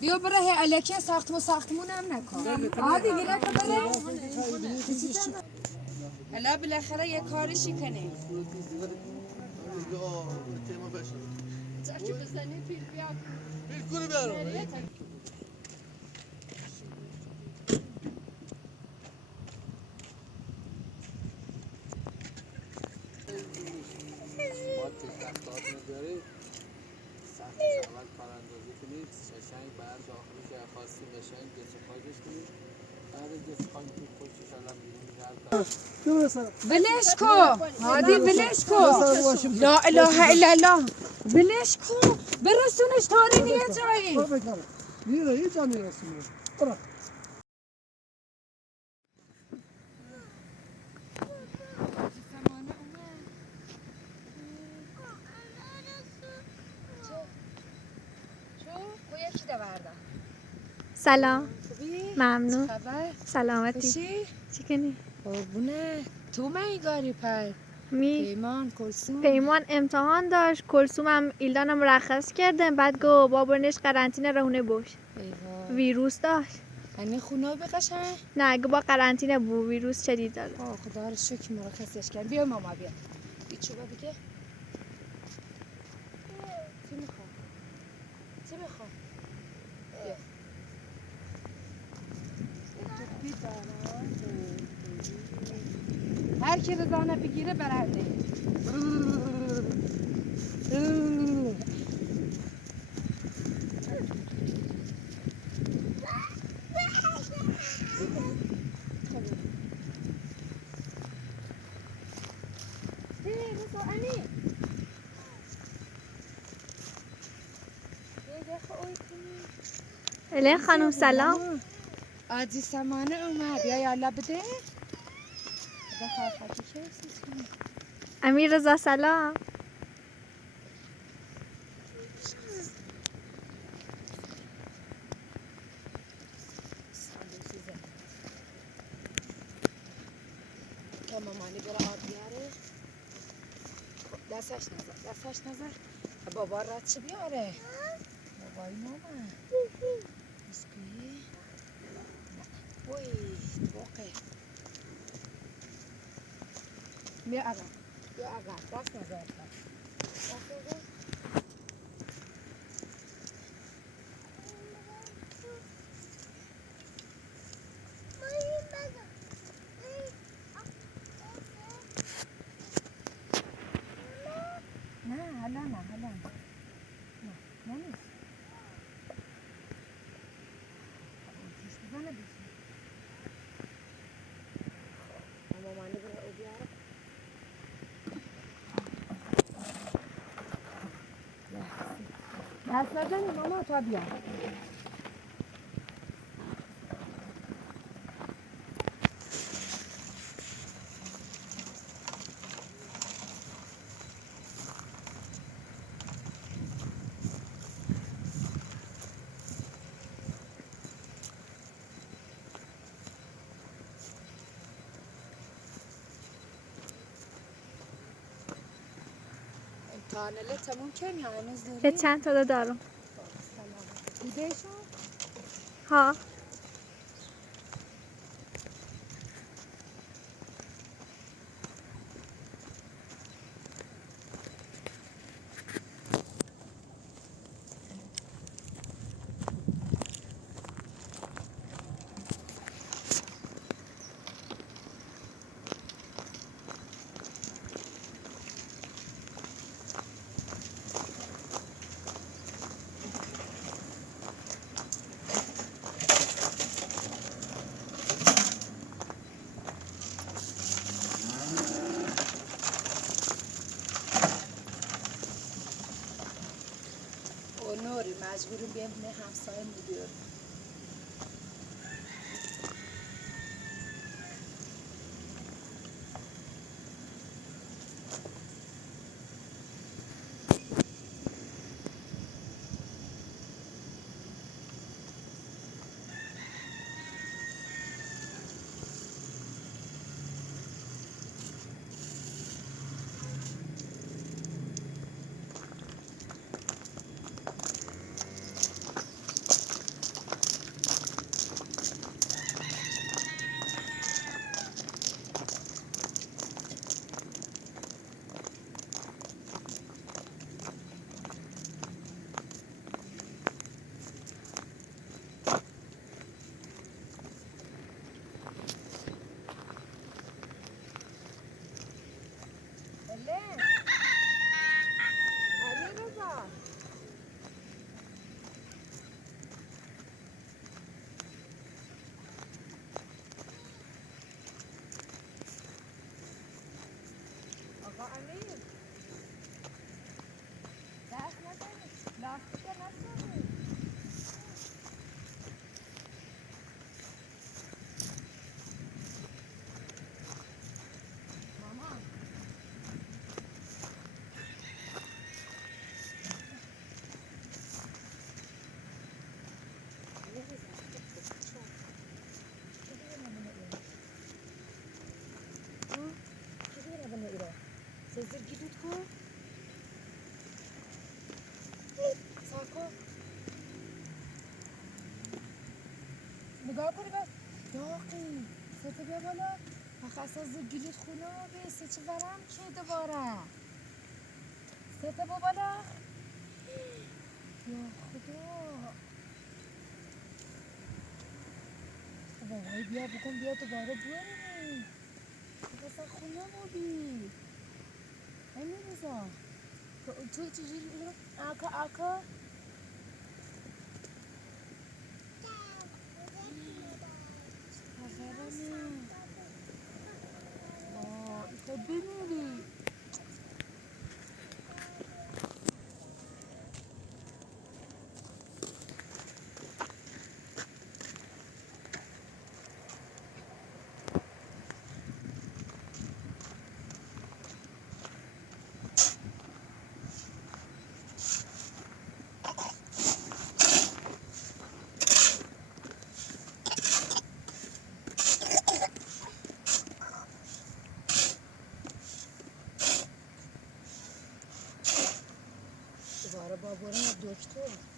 بیا برای الکی ساختمون هم نکن عادی گیره که بره حالا بالاخره یه کارشی کنی چرچه بزنی پیل بیا پیل کنی بیارم اول پراندازی کنید ششنگ بر داخل جای خاصی بشنگ جسو خواهدش کنید بعد جسو خواهدش خوشش الان بیرون بلش کو هادی بلش کو لا اله الا الله بلش کو برسونش تاری یه جایی میره یه جا میرسونه برو سلام خوبی؟ ممنون خبر؟ سلامتی خوشی؟ چی کنی؟ قربونه تو میگاری پر پیمان کلسوم پیمان امتحان داشت کلسومم ایلدانم مرخص کردم بعد گو بابرنش قرنطینه رهونه باش ویروس داشت یعنی خونه بقشن؟ نه گو با قرنطینه بو ویروس شدید داره خدا رو شکر مرخصش کرد بیا ماما بیا این چوبه بگه چی میخواد؟ چی میخواد؟ بیا هر کی رضانه بگیره برنده اله خانم سلام آجی سمانه اومد بیا یالا بده امیر رضا سلام تا مامانی بره آب بیاره دستش نظر بابا رد چه بیاره بابای ماما بسکویی وی واقع بیا عقب دست نظر نه حالا نه نیست بزنه بزن مامانی بره او بیاره دست نزنی ماما تا بیا تانله تموم کنی هنوز داری؟ یه چند تا دارم بودهشون؟ ها نوری مجبوریم بیم نه همسایه میدیور نگاه کنی بس داغی سرت بیا بالا آخه اصلا گیلت خونابه چه ورم که دوباره سرت بیا بالا یا خدا بابایی بیا بکن بیا دوباره بریم اصلا خونابی همین رضا تو چجوری آکا تو بمیری دوباره با بریم دکتر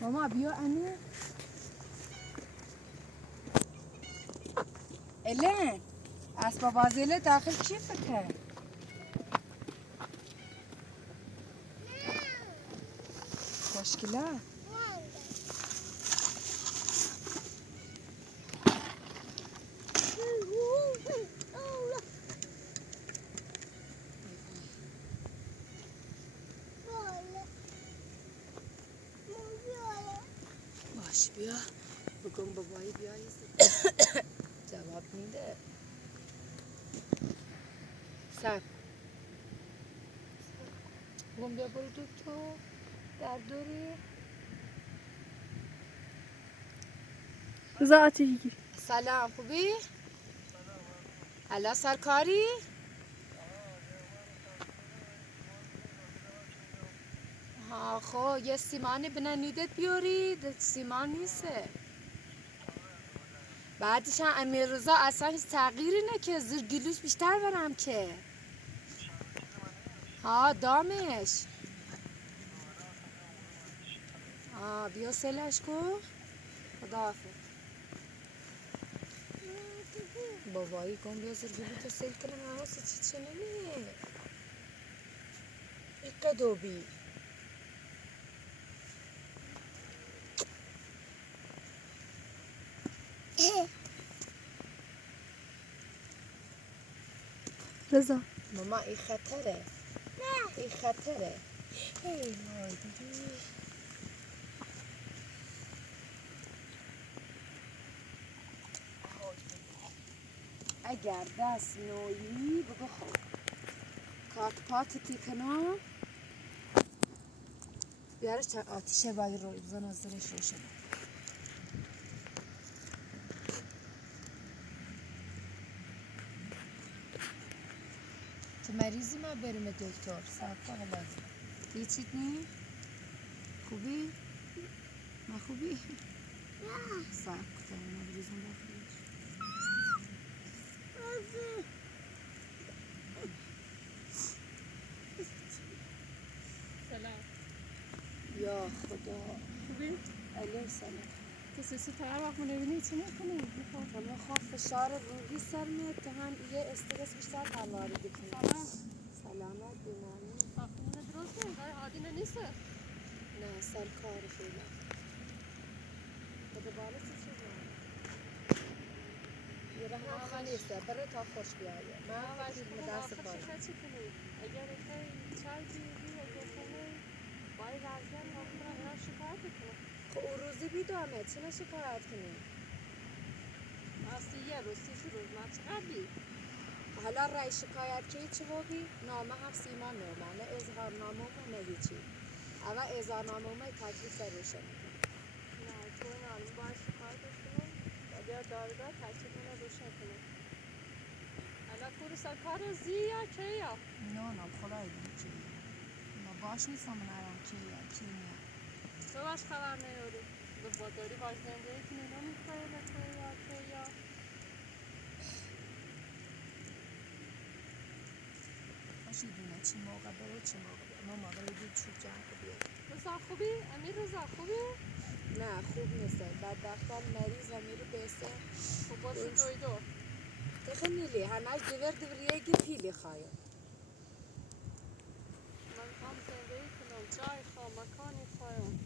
ماما بیا انه الان اسباب بازیله داخل چی فکر خوشگله باش بیا بگم بابایی بیا جواب میده سب بگم بیا برو دکتر در دوری رضا آتیشی گیر سلام خوبی؟ الان سرکاری؟ ها خب یه سیمانی بننیدت بیارید سیمان نیسته بعدش هم امیر رضا اصلا هیچ تغییری نه که زیر گلوش بیشتر برم که ها دامش بیا سلش کن خدا حافظ بابایی کن بیا زیر گلو تو سل کنم حواست چی نمیه این قدوبی رضا ماما این خطره این خطره ای وای دیدی اگر دست نویی بگو خوب کات پاتتی کنم بیارش تا آتیش وای رو بزن از درش روشن تو مریضی ما بریم دکتر سرکار لازم هیچیت نی؟ خوبی؟ ما خوبی؟ نه سرک کنم بریزم داخلش سلام یا خدا خوبی؟ علیه سلام کسی تا وقت نبینی چی میکنی؟ اما خواه فشار روحی سر میاد که هم یه استرس بیشتر تلواری بکنی سلام سلامت بیمانی خونه درست نیست عادی نیست نه سر کار فعلا خدا بالا چی شده یه هم نیسته بره تا خوش بیایه من فیلم دست کار چی کنی؟ اگر خیلی چای بیدی و گفتنه باید رزن وقتا اینا شکایت کنه. خب اون روزی بیدامه چی نه شکایت کنی؟ راستی یه روز 3 روز من چقدر بی؟ حالا رای شکایت که چی بودی؟ نامه هم سیما نامه اظهار نامه و نه هیچی اما اظهار نامه و تکلیف روشن نه تو این آنم باید شکایتش کنم و بیا دارگاه تکلیف رو روشن کنم. حالا تو رو سرکار زی یا که یا؟ نه خدای چی ما باش نیستم من الان کی نه تو باش خبر نیاری با داری باش زندگی کنی نمیخواه بکنی یا که یا باشی دونه چی موقع بره چی موقع بره ما موقع دید شد جمع بیاد روزا خوبی؟ امیر روزا خوبی؟ نه خوب نیست بدبختان مریض امیر بیسته خب باشه دویدو تخنیلی همش دوریه گی پیلی خواهیم من هم زندگی کنم جای خواه مکانی خواهم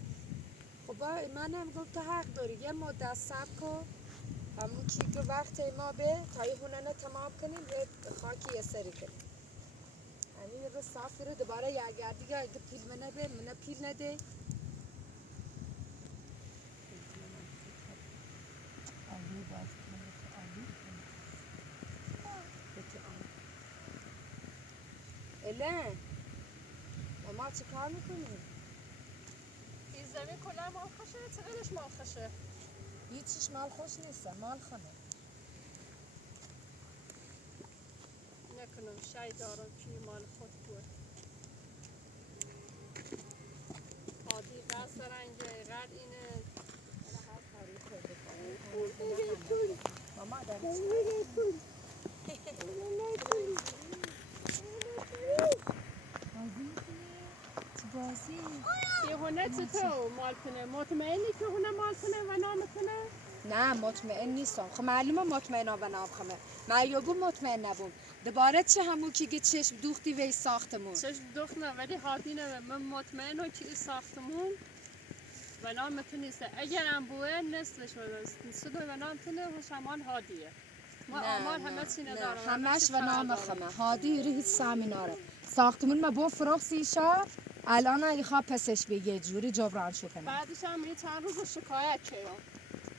خب منم گفت حق داری یه مدت صبر کن همون چی که وقت ما به تا یه هنانه تمام کنیم به خاکی یه سری کنیم همین رو صاف رو دوباره یه گردی اگه پیل منه به منه پیل نده آلی باز کنه که آلی الان ماما چه کار میکنی؟ این زمین کلا مال خشه چقدرش مال خشه هیچیش مال خوش نیست مال خانه نکنم شای دارم چی مال خود بود عادی قصد رنگه قد اینه ماما داره بازی یه هونه چطور مال کنه مطمئنی که هونه مال کنه و نام کنه نه مطمئن نیستم خب معلومه مطمئنم و نام خمه من یوگو مطمئن نبوم دوباره چه همون که چشم دوختی وی ساختمون چشم دخت نه ولی حادی نه من مطمئنم که این ساختمون و نام میتونیسته اگر هم بوه نصفش صدو و نام کنه و شمان حادیه ما آمار همه چی ندارم همش و نام خمه هادی هیچ سامی ناره ساختمون ما بو فروغ سیشا الان اگه خواه پسش به یه جوری جبران شو کنه بعدش هم یه چند روز شکایت کردم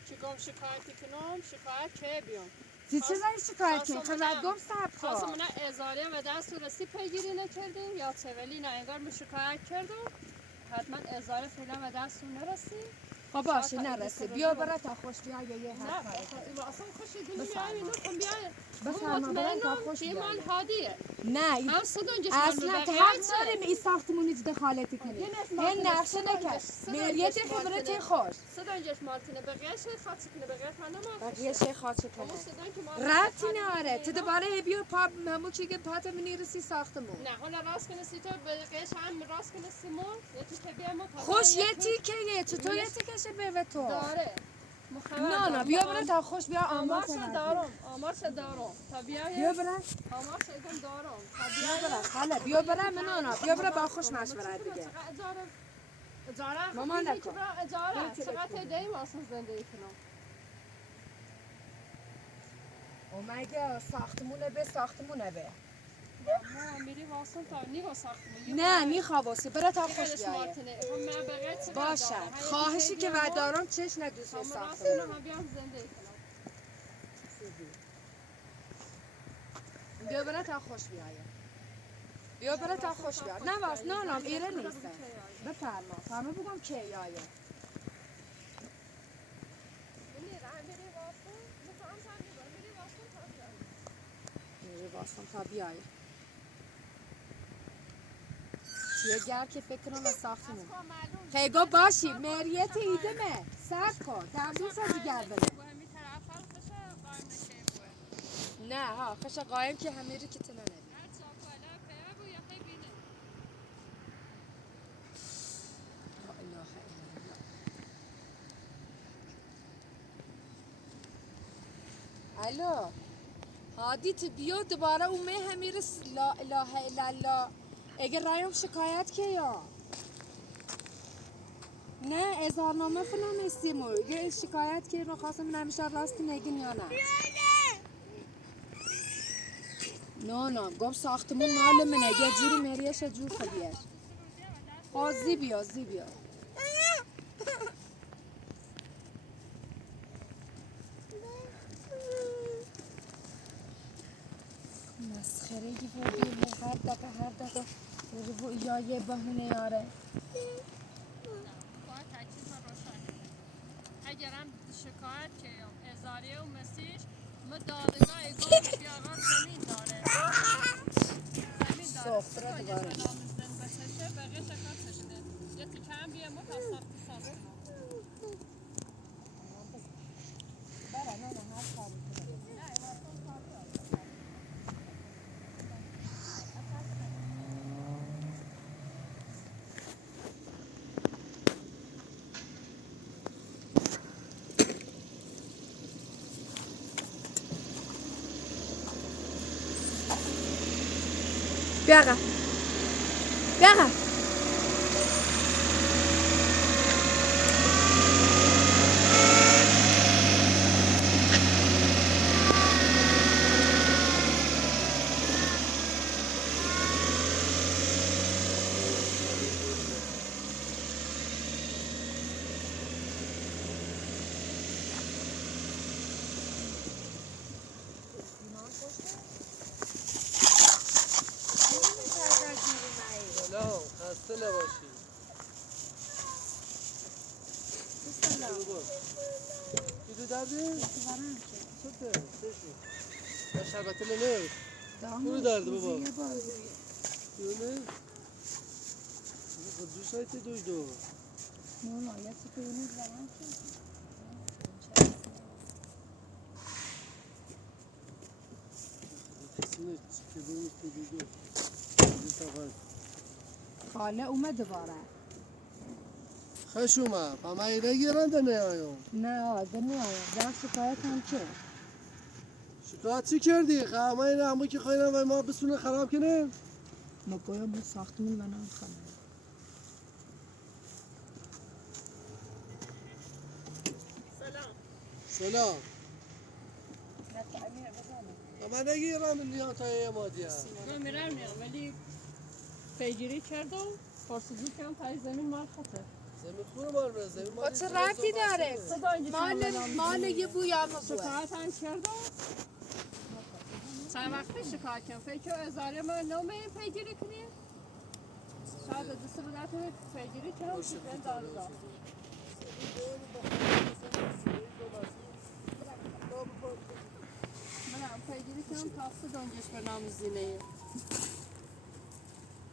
چه گم شکایتی کنم شکایت که بیام چه شکایت که خب گم صبر خواستم کن نه ازاریه و دست و رسی پیگیری نکردیم یا چه ولی نه انگار من شکایت کردم حتما ازاره فعلا و دست و نرسی خب باشه نرسه بیا برای تا خوش بیا یه نه حرف اصلا خوشی دونی بیایی اینو کن بیایی بفرما برای تا خوش که بیا مال حادیه نه هم صدونجش اصلا حق داریم این ساختمون هیچ دخالتی کنیم این نقشه نکرد میریت خبرت خوش صدونجش مال کنه بقیهش خاطی کنه بقیهش من نمال بقیه شیخ خاطی کنه صدون که مال ربطی ناره تو دوباره بیا پا همون چی که پات منیرسی ساختمون نه حالا راست کنه سی تو بقیهش هم راست کنه سیمون یکی که بیام خوش یه تیکه یه چطور یه تیکشه به تو داره نه بیا برای تا خوش بیا آمارش دارم تا بیای بیا برای آمارش ایدم دارم تا بیا برای حالا بیا برای من بیا برای با خوش مشورت دیگه اجاره ماما نکن اجاره چقدر دهی واسه زندگی کنم اومگه ساختمونه به ساختمونه به ما میری واسه تا نیگو ساختمون نه میخواه واسه برای تا خوش بیایه من بقیه باشه خواهشی که بعد دارم چش ندوست ساختمون من بیام زندگی کنم بیا برای تا خوش بیایه بیا برای تا خوش بیایه نه واس نه نام ایره نیسته بفرما فرما بگم که یایه میری واسم تا بیایه چیه گر که فکر کنم از ساختمون خیگو باشی مریت ایدمه سب کن تمدین سازی گردنه نه ها خش قایم که همه رو که تنه نبید الو هادی تو بیا دوباره اومه همیر لا اله الا الله اگر رایم شکایت که یا نه اظهارنامه فلان استیمو یه شکایت که رو خواستم نمیشه راست نگین یا نه نه گفت ساختمون مال منه یه جوری مریش جور خبیش زیبیا مسخره گی هر دقیقه یا یه بهونه یاره باید تکلیف روشن اگرم شکایت کنم ازاریه و مسیج ما دادگاه گفت بیاغان زمین داره سفره دوباره نامزدن بسشه بقیه شکایت سشده یه تکم بیه ما تا ساخت بره نه هر کاری بیا آقا بیا آقا سلام خسته نباشی دیدو درده؟ سوته بشی یا شربت نمید برو درده بابا دیونه خود دوست هایتی دویدو نه یه سپیونه زمان کسینه که دویدو دویدو خاله اومد دوباره خوش اومد اما ایره گیرنده نیایم نه در شکایت هم چه شکایت چی کردی؟ همه ایره همون که خواهیم و ما بسونه خراب کنیم ما گویا با ساختمون بنام خانه سلام اما نگیرم نیان تا یه مادی هم من میرم ولی پیگیری کردم پرسجو کردم تای زمین مال خطه زمین خونه مال بره زمین مال چه ربطی داره مال یه بویا شکایت هم کردم چند وقتی شکایت کردم فکر ازاره من نومه این پیگیری کنیم شاید دست رو نتونه پیگیری کردم شکایت دارم منم پیگیری کنم تاسته دانگش به نام زینه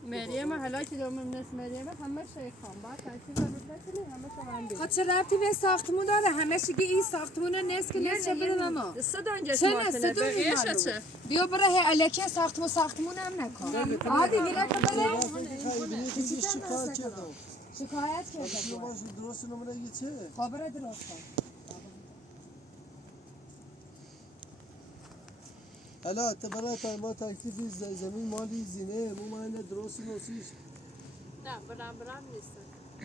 مریم حالا که دومم نست مریم همه شای خام باید ترکیب رو بکنی همه شو هم بید چه ربطی به ساختمون داره همه شگی این ساختمون نست که نست چه بره ما دسته دانگش چه ماتنه نسته بقیهش دانگش چه بیا بره الکی ساختمون هم نکن عادی گیره که بره شکایت کردم شکایت کرده درست نمونه یه چه؟ خبر درست کن حالا تا برای ما تکلیف زمین مالی زینه مو من درست نوسیش نه برم نیست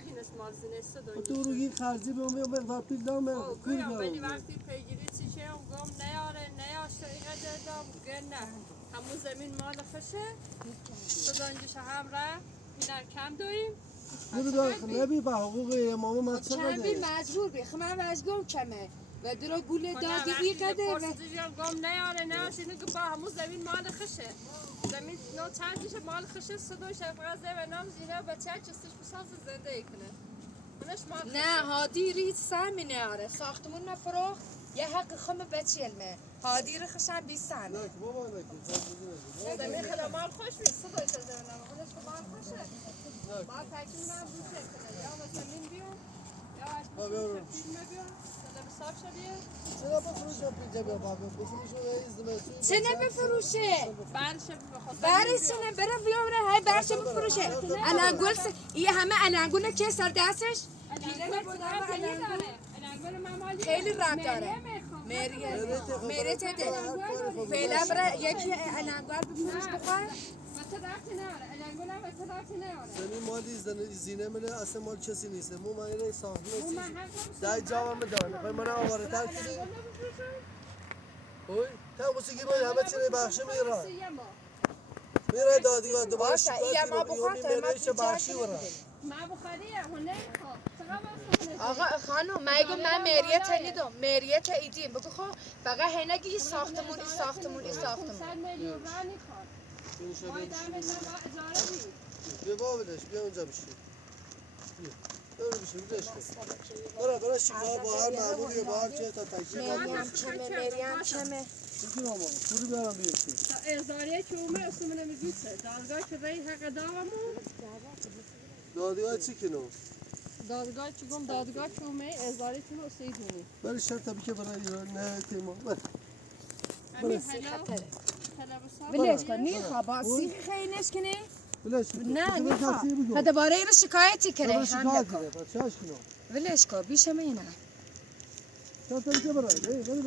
اینش مال زینه است تو رو این خرجی به اون مقدار پیل دام گویم ولی وقتی پیگیری چی که هم گم نیاره نیاشته اینه دادم گه نه همون زمین مال خشه بدانجش هم را اینر کم دویم برو داخل نبی به حقوق امامو من کم بی چقدر مجبور بی من مجبور کمه و درو گوله دادی ای قده پرسیدی هم گم نیاره نیاشته اینه که با همون زمین مال خشه زمین نو چندیش مال خشه صدوش فقط زمین نام زینه بچه چستش بساز زنده ای کنه اونش مال خشه نه هادی ریت سمی نیاره ساختمون ما فروخ یه حق خم بچی علمه هادی رو خشم بی سمی نه بابا نه زمین خیلی مال خوش بیست صدوش زمین نام اونش که مال خوشه باید تکیم نام بوشه کنه یا با زمین بیون یا اشتون فیلم بیون سلام صاف شدیه چرا بفروشم پیجا بیا بابا بفروشم ایز چه نه بفروشه برشه بخواست برش نه برم بیامره های برش بفروشه الانگول این همه الانگول که سر دستش خیلی رب داره میره تده فعلا برای یکی الانگول بفروش بخواه زمین مالی زینه منه اصلا مال کسی نیست مو من اینه ساختمون در جا هم داره من آواره تر کنه اوی تا موسیقی باید همه چی بخشی میرن سیه ما میره دادگاه دوباره باشه شکایت ایه ما میکنم بخواه تا ما میمیرش بخشی برن ما بخوریه هونه خواه چقدر بسته آقا خانم میگم من مریت نیدم مریت ایدیم بگو خب فقط هنگی این ساختمون این ساختمون این ساختمون 500 میلیون رانی خواه ما دمت ما اجاره بید بیا بابلش بیا اونجا بشین بیا بشین بشین برای شکایت با هر معمولی با هر چیه تا تکیه مریم کمه مریم کمه بگیر آما پولی بیارم بیرسی تا ازاریه که اومه اسمونه میزوچه دادگاه که رای حق داغمون دادگاه چی کنو؟ دادگاه چی گم دادگاه که اومه ازاریه که نو سیدونی برای شرط بی که برای ایران نه تیما بر همین حالا ولش کن نیخوا با سیخ خیلیش کنی بلش نه نیخوا تا دوباره این شکایتی کنه برای هم شکایت نکن کنه بر چهش کنو ولش کن بیشه مینه شرط بی که برای زمین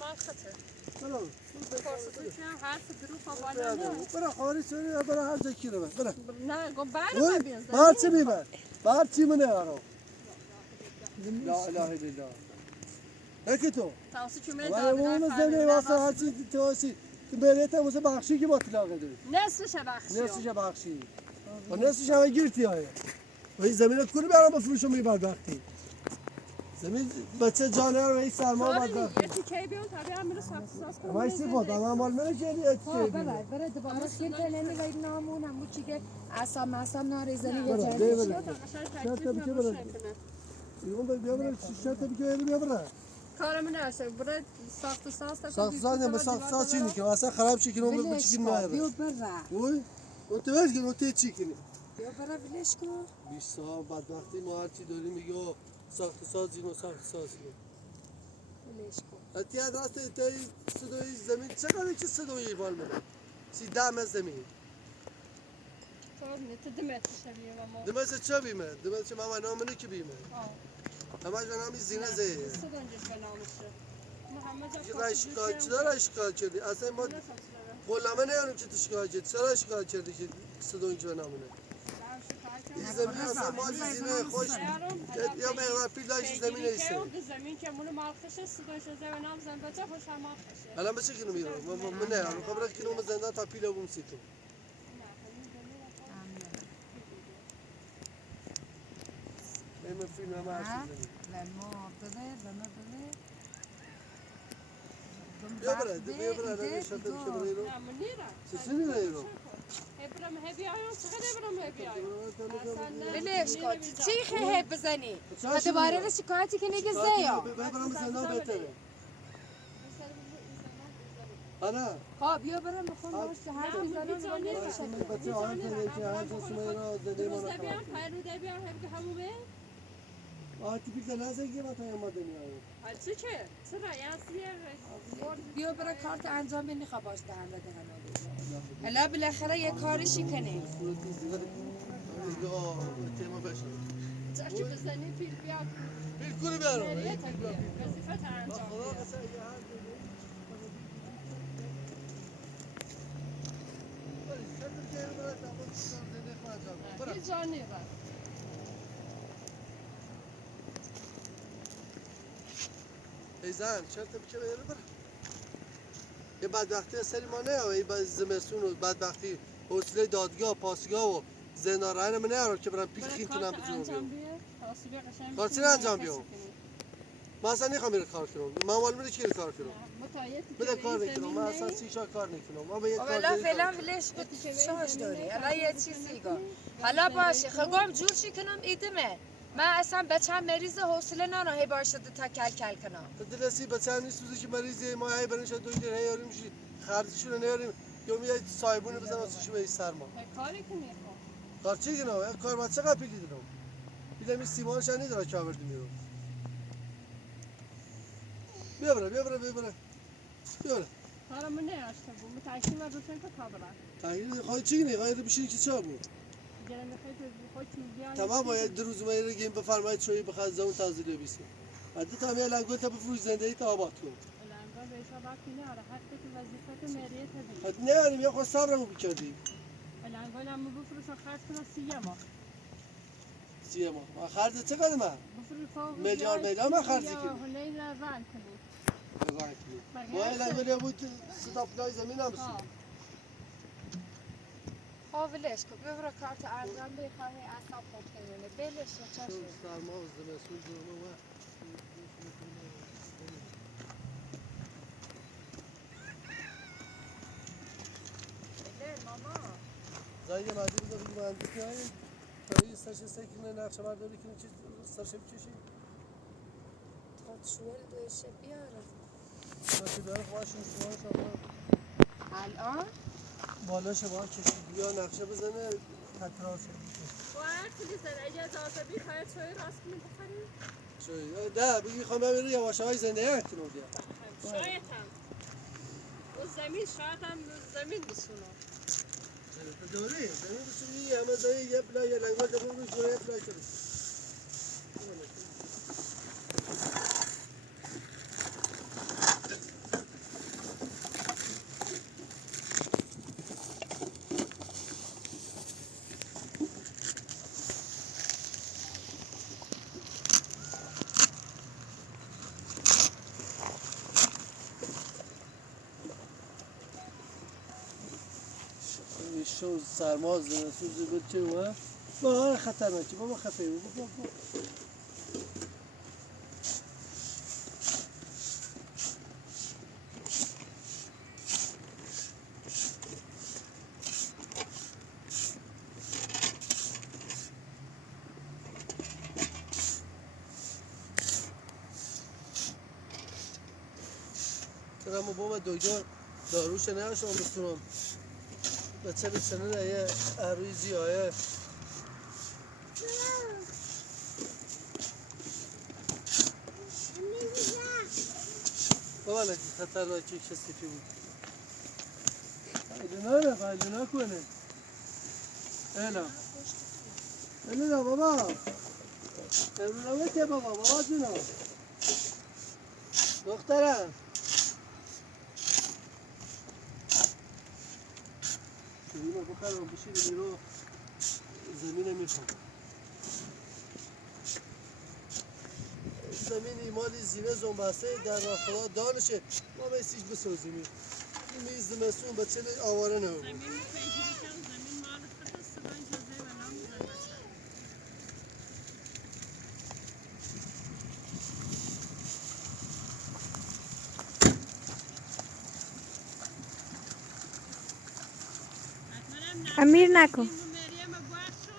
ما خطه برای پرسپوچه هم حرف دروخ بالا نه برای خواهری سری برای هر جکی رو بر نه گم برم بیان بر چی بیبر بر چی منه یارو لا اله الا الله هکی تو تاسی که من ولی دادگاه اون زنده واسه هر چی توسی تو بلیت هم واسه بخشی که با طلاق داری نصفش بخشی نصفش بخشی و نصفش هم گیرتی آیه و این زمین کوری برام بفروشم می بدبختی زمین بچه جانور و این سرما ساری بدبختی یه تیکه بیان طبیعی هم میره ساخت ساز کنم اما ایسی خود اما مال منه که یه ها چیزی بره دوباره خیلی تلنی و این نامون هم بود که اصلا مثلا ناریزنی یه برای جایی بله شرط بی که برای یون بیا برای شرط بی که بیا برای کارم نشه برای ساخت ساز تا ساخت ساز نه ساخت ساز چی نیکنم اصلا خراب چی کنم به ولش چی کن کنم بیو بره اوی اون تو ولش کن اون تو چی کنی بیو بره ولش کن 20 سال بدبختی ما هر چی داریم میگه ساخت سازی و ساخت سازی ولش کن حتی راست تای صدای زمین چقدر که صدای بال منه 13 متر زمین تو نت دمت شبیه و ما دمت چه بیمه دمت چه ما نامنه که بیمه همش نامی زینه زه سدونجش بنامشه محمد چه رای شکایت چه رای شکایت کردی اصلا ما قولنامه نیاریم که تو شکایت کردی چرا شکایت کردی که صدای اینجا نامنه این زمین اصلا مال زینه خوش یا مقدار پیلایش زمین ایسته زمین که مول مالخشه سدونش زمین نام زن بچه خوش هم مالخشه الان بچه کنو میرم من نه خبر کنو من زنده تا پیلا بوم سیتو من فیلم هم هست بیا برای دیگه شرط میشه برای رو نه من نیرم چیزی نیرو ابرم هبی آیون چقدر ابرم هبی آیون ولش کن چی خیلی بزنی تا دوباره رو شکایتی که نگه زیا ببرم زندان بهتره آره ها بیا برم بخون باش هر میزنم بچه آن که هر جا شما را زنده ما روزه نخواهد بیان پیروده بیان هبی همومه تیپیک نزدیکی ما تا ما دنیا هرچی که چرا یاسیه بیا برای کارت انجام بدی خواهش دهنده دهنده الا بالاخره یه کارشی کنی تیما بشه چی بزنی پیل بیاد بیل بیارم مریت بیاد وظیفت انجام خدا بیاد قسم یه هر هیچ جا نیرم ای زن شرط بچه بیاره برم یه بدبختی سری ما نه ای زمستون و بدبختی حوصله دادگاه پاسگاه و زندان راه من نه که برم پیل خیل کنم بجون بیام کارچی انجام بیام من اصلا نمیخوام میره کار کنم من مال میره چی کار کنم بده کار نکنم من اصلا سیشا کار نکنم ما به یک کار اولا فعلا ولش کن شاش داری حالا یه چیزی گم حالا باشه خگام جور شی کنم ایدمه من اصلا بچم مریض حوصله ندارم هی باشه تا کل کل کنم دلسی بچه‌ها نیست روزی که مریضه ما هی برنش دو در هی یاریم شی خرجشون رو نیاریم یا میاد صاحبونه بزنم واسه به سرما کاری کنی کار چی کنم کار ما چقدر پیلی دارم پیلم سیمانش نداره که آوردی میرم بیا برم کارم نه اشته بود متعشیم و دوستان که کابلا تغییر خواهی چی کنی خواهی بشینی که چه بود گرم خود بیان تمام باید دو روز ما گیم بفرمایید شوی بخواد زمان تازه بیسی بعد تا میاد لنگو تا بفروش زندگی تا آباد کن لنگا بهش باقی نه آره حتی که وظیفت مریت هدی حد نه یعنی یا خود صبرمو بکردی لنگا هم بفروش و خرج کنه 3 ماه ما خرج چقدر من بفروش میلیارد من خرج کنی هنین ران کنی نگاه کنید ما الان بود صدا پلای زمین هم ها. بسید ولش کن ببرو کارت ارزان بخواهی اصاب خود کنونه بلش چه چون شد سرما و زمستون جرمه و بله ماما زنگ مردی بزن بگی مهندس نیایی تا سرش سکنه نقشه برداری کنه چی سرش بچشی تا شوال دوشه بیاره وقتی داره خواشون شمارش هم الان بالاش با چشم بیا نقشه بزنه تکرار شد باید کلیسه اگه اجازه بخواهد چای راست کنی بخوریم چه ده بگی خواهم بمیره یواش های زندگی کنم بیا شاید هم و زمین شاید هم زمین بسونم دوره زمین بسونی همه زایی یه پلای یه لنگوه دفعه روش دوره یه پلای شده شو سرما زمستون زیبت چه اوه؟ بهار خطرناکی بابا خفه بابا چرا ما بابا دکتر داروش نهاشم بستونم بچه بچنه یه روی زیایه بابا نکی خطرناکی کسی فی بود فایده نکنه اینا بابا امروز که بابا جونا دخترم شدیما بخرم بشید میرو زمین میخوام زمینی مالی زینه زنبسته در راه خدا دانشه ما بیستیش بسازیم این میز زمستون بچه آواره نمیم زمین پیگیری کن زمین مال خود صدا اجازه و نام زمین امیر نکن مریم باید شو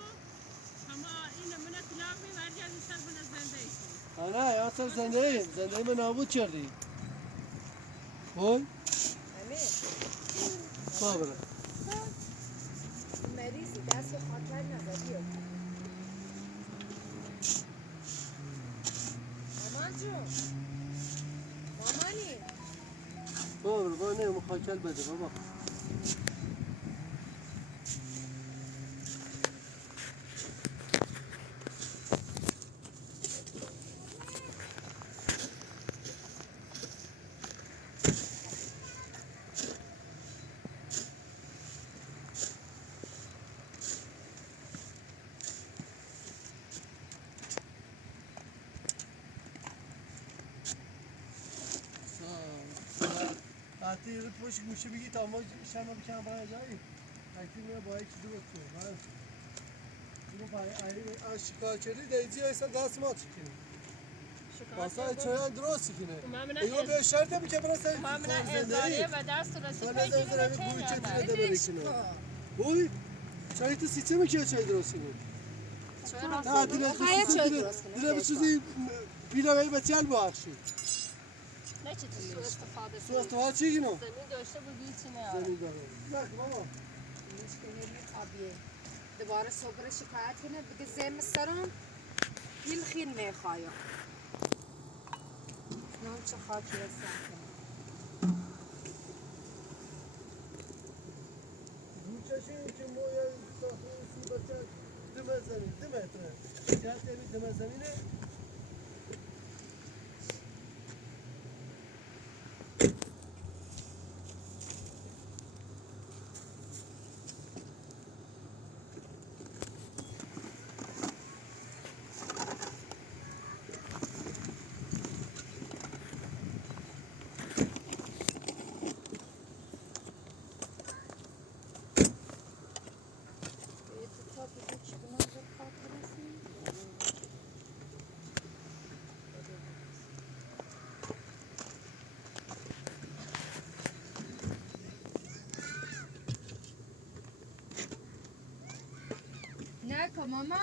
اما این نمونه طلاق می برگردی سر بنا زنده ایشون نه یا سر زنده من نابود کردی بای امیر با برم مریضی دست به خاطر نزدی مامان جون مامانی با برم با نه مخاکل بده بابا وقتی یه پشت گوشه بگی تا ما شما بکنم برای جایی اکی میره با یکی درست کنیم برای اینو برای شکار کردی دیجی ایسا دست ما چکنیم باسا چایان درست کنه ایو به شرطه بکه برسه من ازاریه و دست رسی پیگیری رو چه یادم بوی چای تو سیچه میکه چای درست کنه نه دیره بسوزی پیلاوی بچه باشی نه چی تو سو استفاده سو استفاده چی گینو؟ زمین داشته بودی چی نه زمین داره نه بابا مشکلی میخوابیه دوباره صبح شکایت کنه بگه زمستان گیل خیل میخوایم نام چه خاکی رسن کنه چشی که مویا داخل سی بچه دم زمین دم اتره جهت یعنی دم زمینه کن ماما.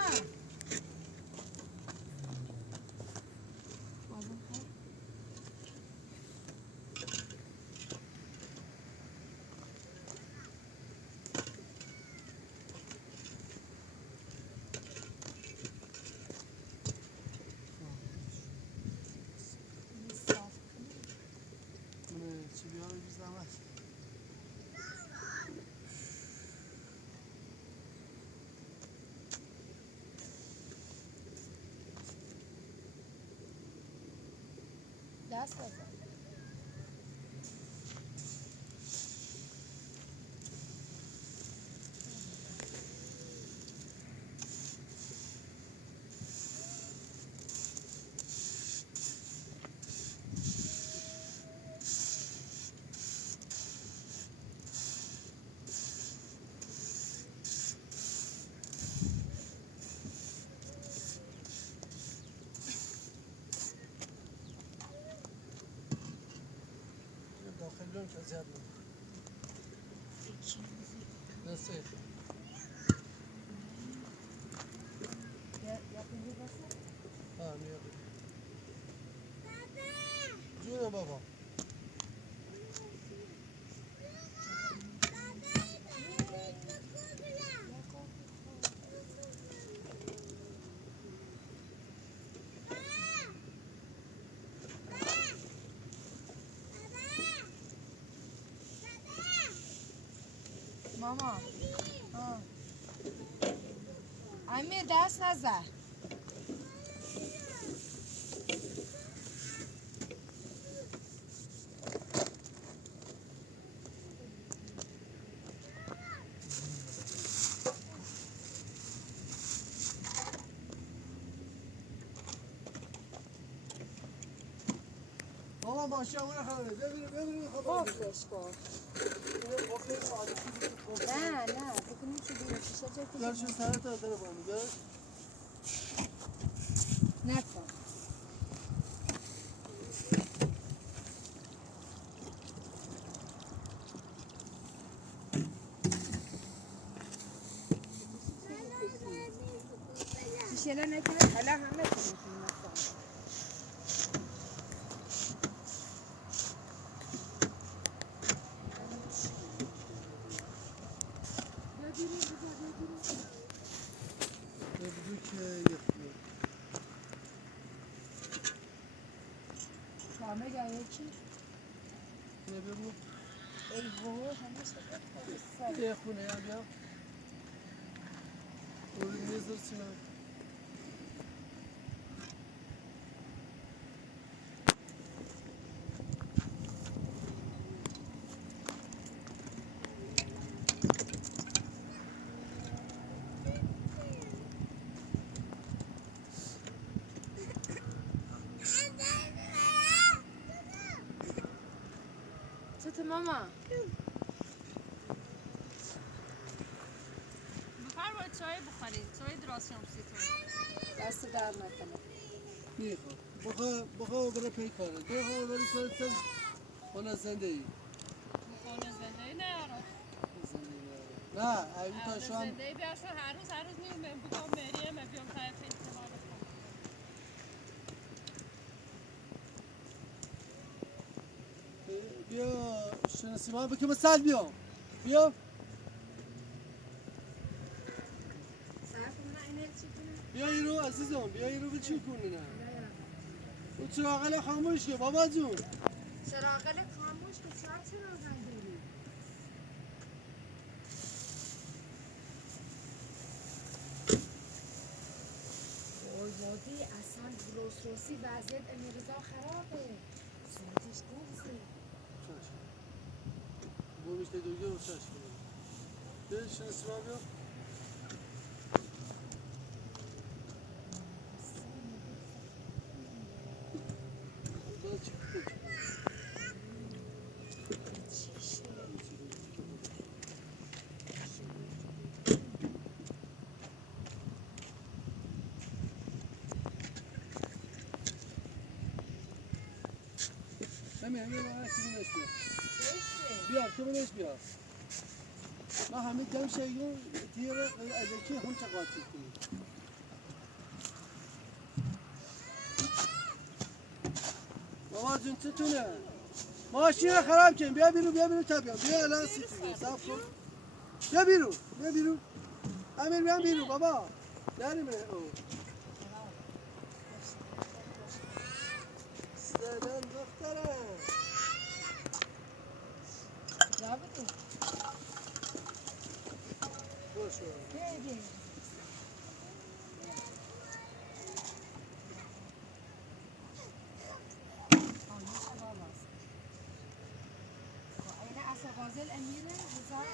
چی بیاره بی زحمت دست بزن. داخل بیان که زیاد نمید دسته ها میاد جونه بابا ماما. امیر دست نزن. بابا ماشین اون خبره ببینیم خبره قفلش کن. نه بکنیم چی بیرون شیشه چه درشون سرت آدنه با میگه نکن. شیشه نکنه حالا همه کنیم نکن. بگو که یه کامه گایه چی؟ بگو ای وای همه شده یه خونه یا بیا اون میزر چی من چطور ماما؟ بفرمایید چای بخورید. چای درست شمسیتون. دست در نکنه. میخوام بخواه برای پی کاره بخواه برای سن خونه زنده ای خونه زنده نه آرام. نه ایوی تا شام زنده بیاشون هر روز میرم بگم مریم بیام تای فستیوال کنم. بیا شناسی ما بکنم سل بیام بیا بیا ایرو عزیزم بیا ایرو به چی کنی نه اون چراغل خاموش که بابا جون چراغل خاموش که چراغل داری؟ آزادی اصلا روسی وضعیت امروزا خرابه صورتش گرزه بومیشته دوگه رو چشم کنیم بیا شناسی ما بیا باز چی کنی همین بیا کدومش بیا بیا کدومش بیا ما همه جمع شیون تیر ادکی هم چقاطی کنیم بابا جون چتونه ماشین خراب کن بیا بیرون تا بیا الان سیتی صاف کن بیا بیرون امیر بیا بیرون بابا نریم او سلام دخترم رابطه خوش بگه غازل أميرة هزار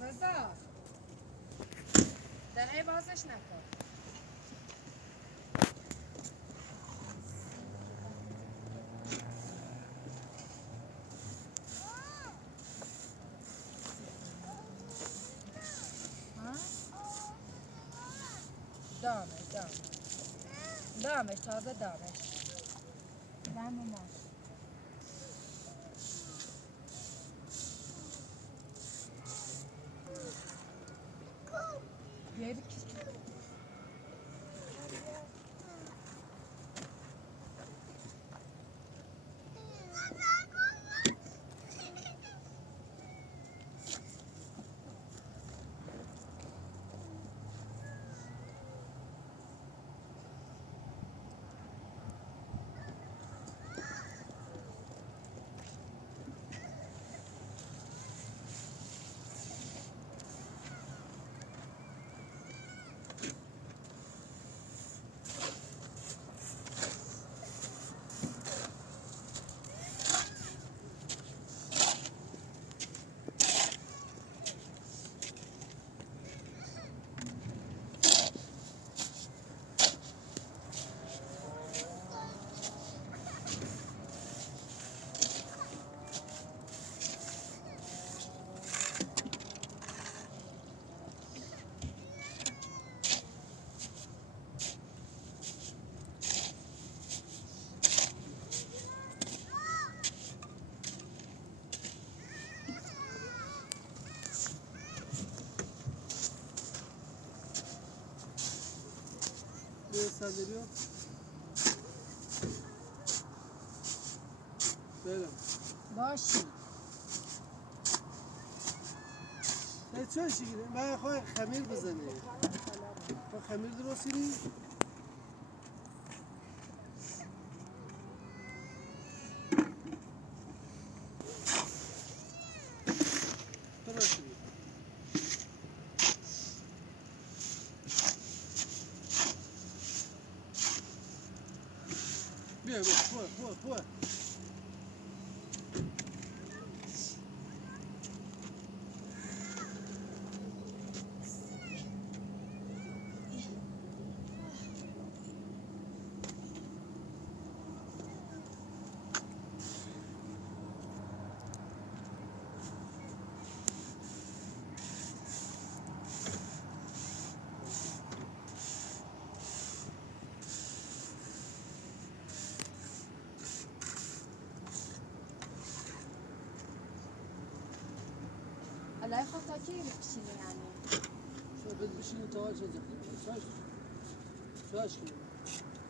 رضا دهه بازش نکن دامش تازه دامش دم ماش یه صندلیو برم باشی چه شیگیره؟ من خواهی خمیر بزنی خمیر درستی نی؟ درستی نی بیا خواه الله يخاف تاكي بكشيني يعني شو بد بشینی تا چه شاش کنی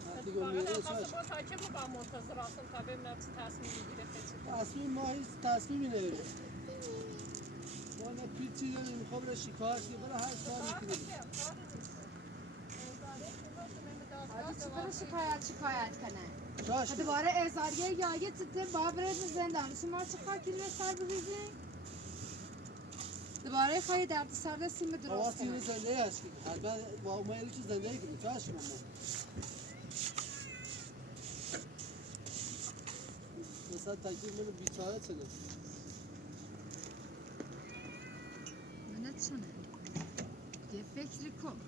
وقتی که میره شاش با تاکه با منتظر هستم تا ببینم چه تصمیم میگیره تصمیم ما هیچ تصمیمی نگیره ما نه پیچی داریم میخوام را شکایت کنیم برای هر کار میکنیم شکایت کنه شاش کنیم دوباره ازاریه یا یه تیتر بابره زندان شما چه خاکی رو سر بریزی دوباره خواهی درد سر دستیم به درست حواسی کنه رو زندگی هست کنیم البته با اومایی که زندگی کنیم شاش کنیم مثلا تکیل منو بیچاره چنه منت شنه یه فکری کن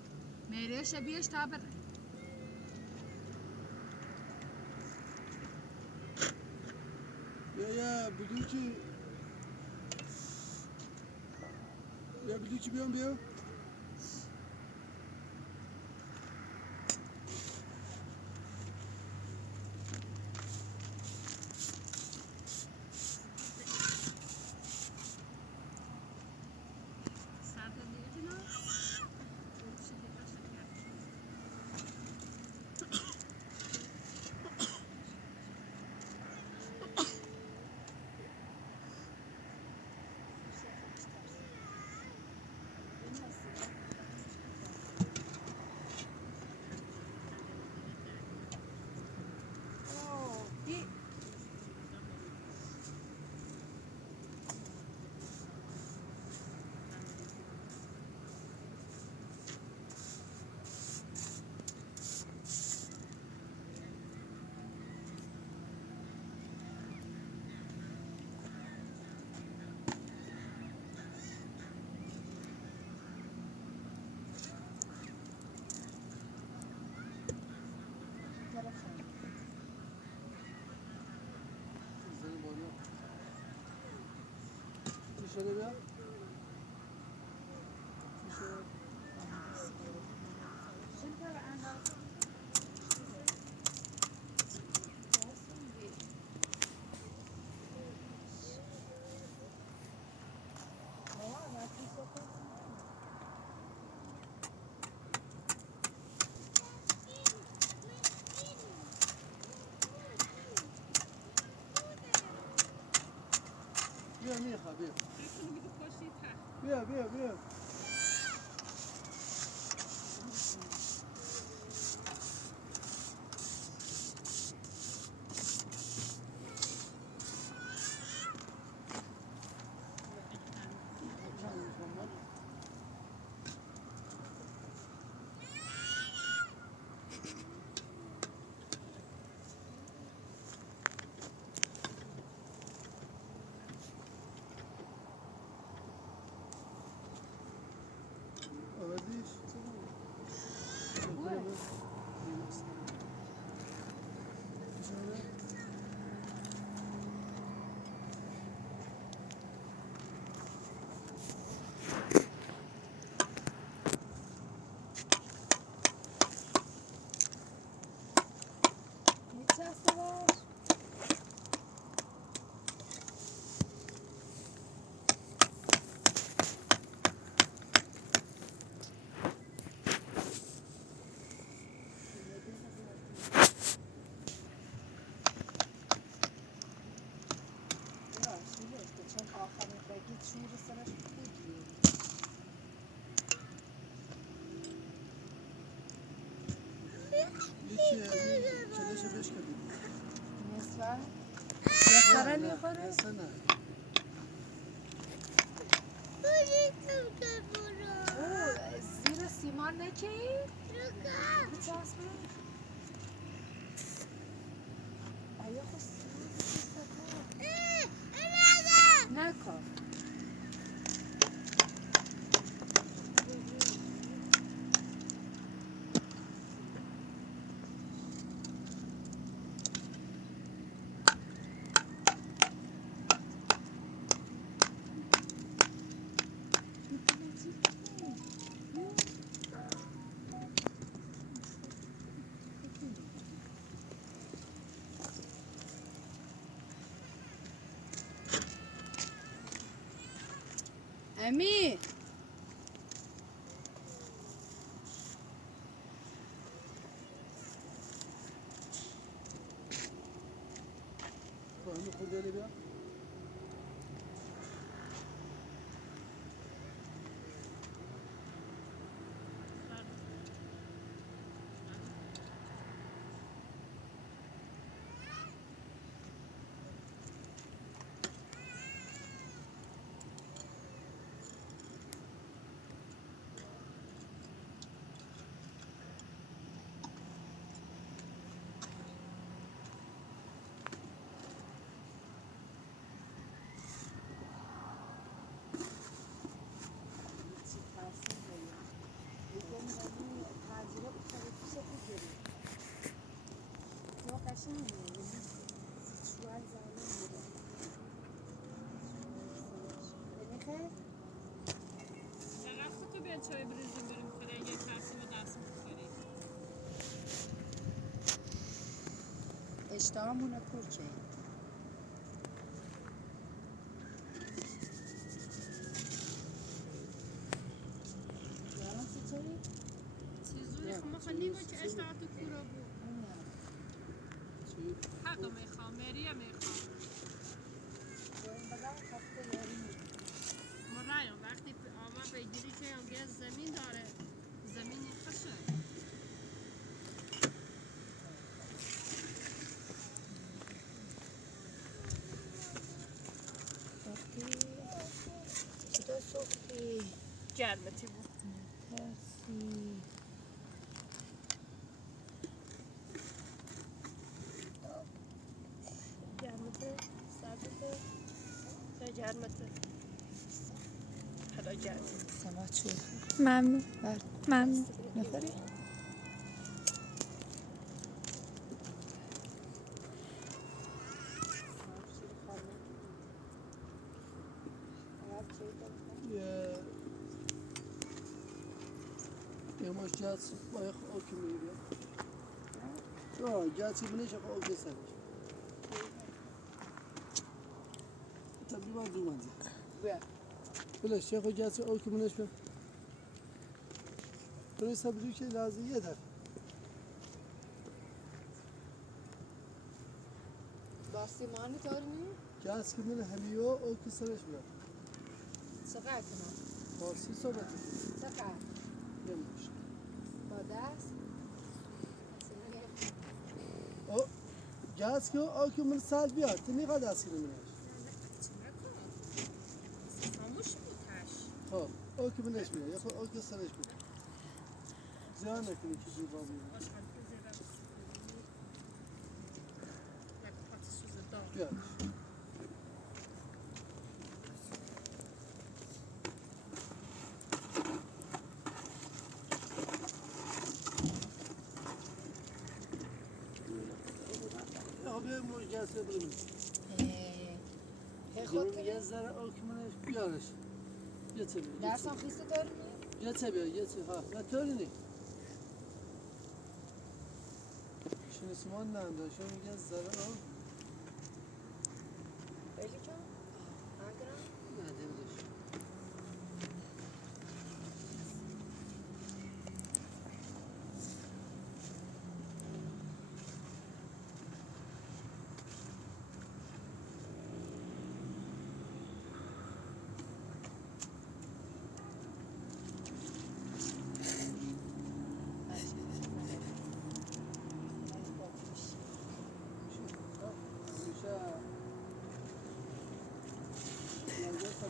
میره شبیهش تا بره یا بلوکی یا بلوکی بیام بیام شده بیا بیا میخوا بیا بیا بیا بیا آوردیش یکی چلش بش کردیم نصفه؟ نصفه میخوره؟ نصفه نه زیر سیمان نکی؟ بچسبه؟ آیا خود سیمان نکن امی همین خود بیا قشنگه. چای بریزیم بریم خیلی یه کسی به دست بخوری. اشتهامون پرچه. چیزوی خب خیلی با که اشتها تو کورا بود. حق میخوام مریه میخوام. مرایان وقتی آوا بگیری که هم گز زمین داره زمینی خشه. چطور سختی؟ گرمتی بود. ترسی. گرمته سردته نه گرمته حالا گرمته سماعت شد. ممنون بله. ممنون نفری؟ یه ماش جاتس با یه خاکی میگه جاتسی بینش خاکی سرش تقریبا دو منزل بلش یه خود جاتسی خاکی بینش به برای سبزی که لازم یه در باسیمانی دارمی؟ جاتسی بینه همیو خاکی سرش به چقدر کنم؟ فارسی صحبت چقدر؟ یه ماش با دست؟ جاتسی که خاکی من سال بیاد تنی قد دستی نمیشه خاموش بود تش خب خاکی بینش بیاد یه خود خاکی سرش بود زیان نکنی که زیبا بیاد آشغال که زیره یک پاتی سوز دار بیاد آبی مرجعه بریم. خود یه ذره آکمونش بیارش. یه تبی. درسان خیسته دارمی؟ یه تبی یه تبی ها. نه طوری نی. شنو سمان ننده. شنو یه ذره آب. خیلی کم؟ آگرام؟ نه دیدش.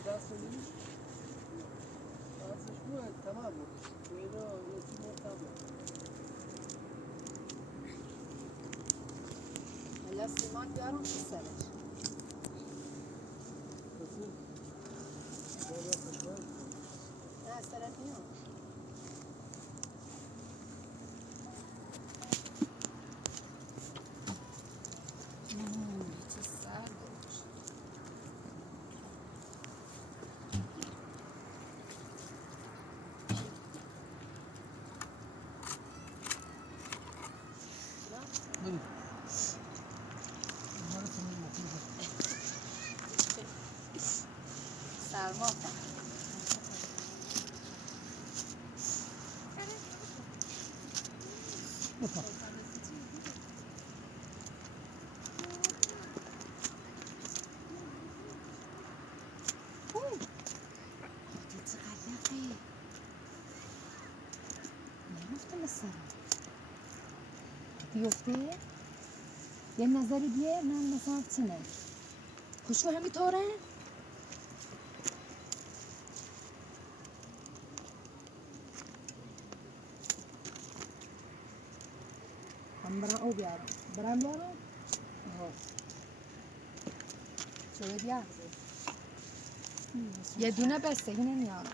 دست بدیم دستش بود تمام بود اینو یه چی تمام حالا سیمان بیارم تو سرش نه سرت میام چه سرد باشه بریم سرما نمیفتم از سرم بیفته یه نظری بیه من مثلا چنه خوشو همینطوره هم برام او بیارم برام بیارم آها چه بیارم یه دونه بسته اینه میارم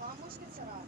خاموش که چرا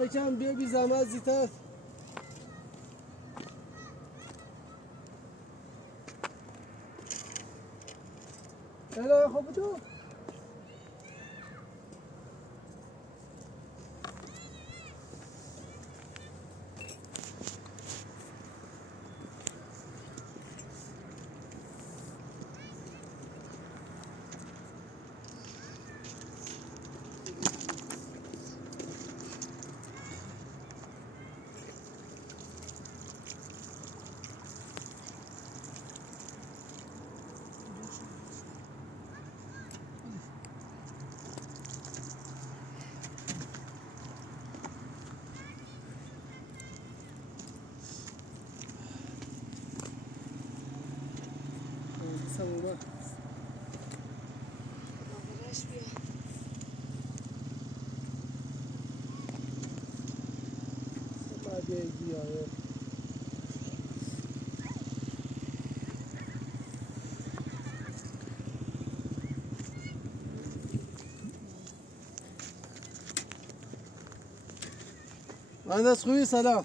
یکم بیا بی زحمت زیتر. الهی خوب تو. سمومه. آقلش بیا. بعد یه گیاهه. مهندس خوبی سلام.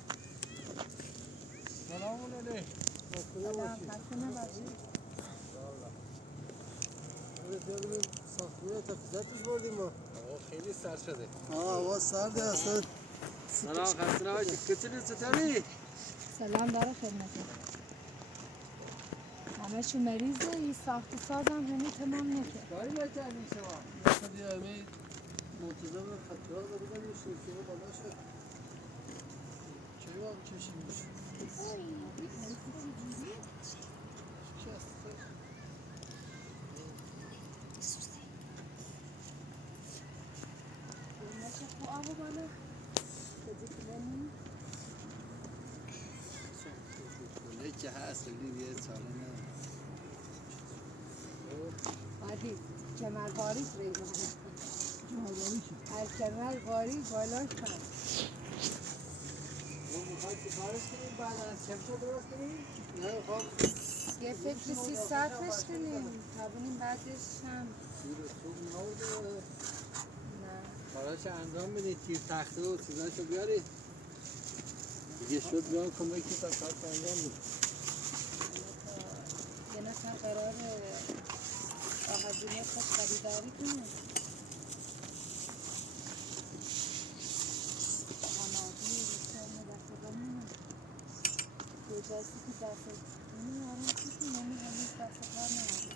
سلام علیکم. ساختمون تفیزتش بردیم ما. خیلی سر شده. هوا سرده اصلا. سلام خسته نباشید. چطوری؟ سلام داره خدمتتون. همه شو مریضه این ساخت سازم همین تمام نکرد. کاری نکردین شما؟ خیلی همه منتظر خطرات رو بودن میشه که بالا شد. چه وقت کشیم میشه؟ که هست خیلی یه ساله نه. عادی کمر باری ریزم. از کمر باری بالا شد. میخوای چی کارش کنیم بعد از کمشا درست کنیم؟ نه خب یه فکر 300 بش کنیم تا بینیم بعدش هم تیر و توب نورده. نه کاراش انجام بدید تیر تخته و چیزاشو بیارید. دیگه شد بیان کمکی تا کارش انجام بدید. یه نفر قرار آغازینه خوش خریداری کنه. آمادی رسانه دست بانیم. کجاسی که دست اینی آرام کسی نمی هنوز دست کار نمید.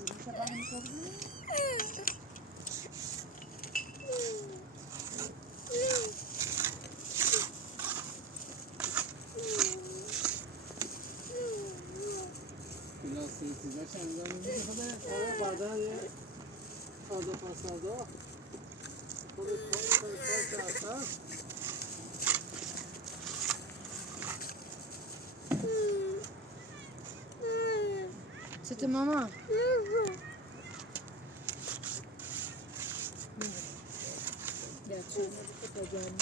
میشه باید میکنی؟ کلاسی چیزاش انجام میدید خدا؟ آره بعدا یه فردا پس فردا خودت کار که هستن چطور ماما؟ بیا چون تا جان